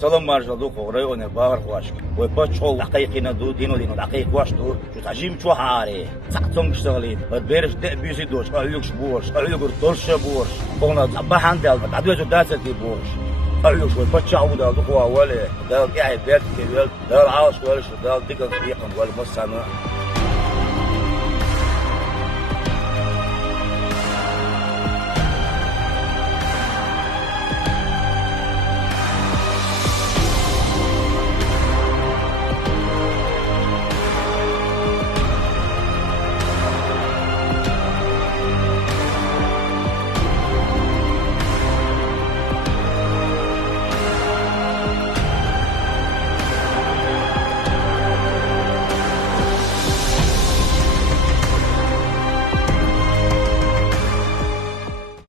سلام مارجل دو خوري اون باور خواش و باتشو دقيقنا دو دينو دقيق واش دو شو تعجيم شو حاري ساعتون شغلي بيرش دبيزي دوش قالوش بورش قالوش دورش بورش قلنا بحان دال بعدو داتي بورش قالوش و باتشو دال دو ولا دال قاعد بيت دال عاوش ولا شو دال ديك الطريقه ولا مصنع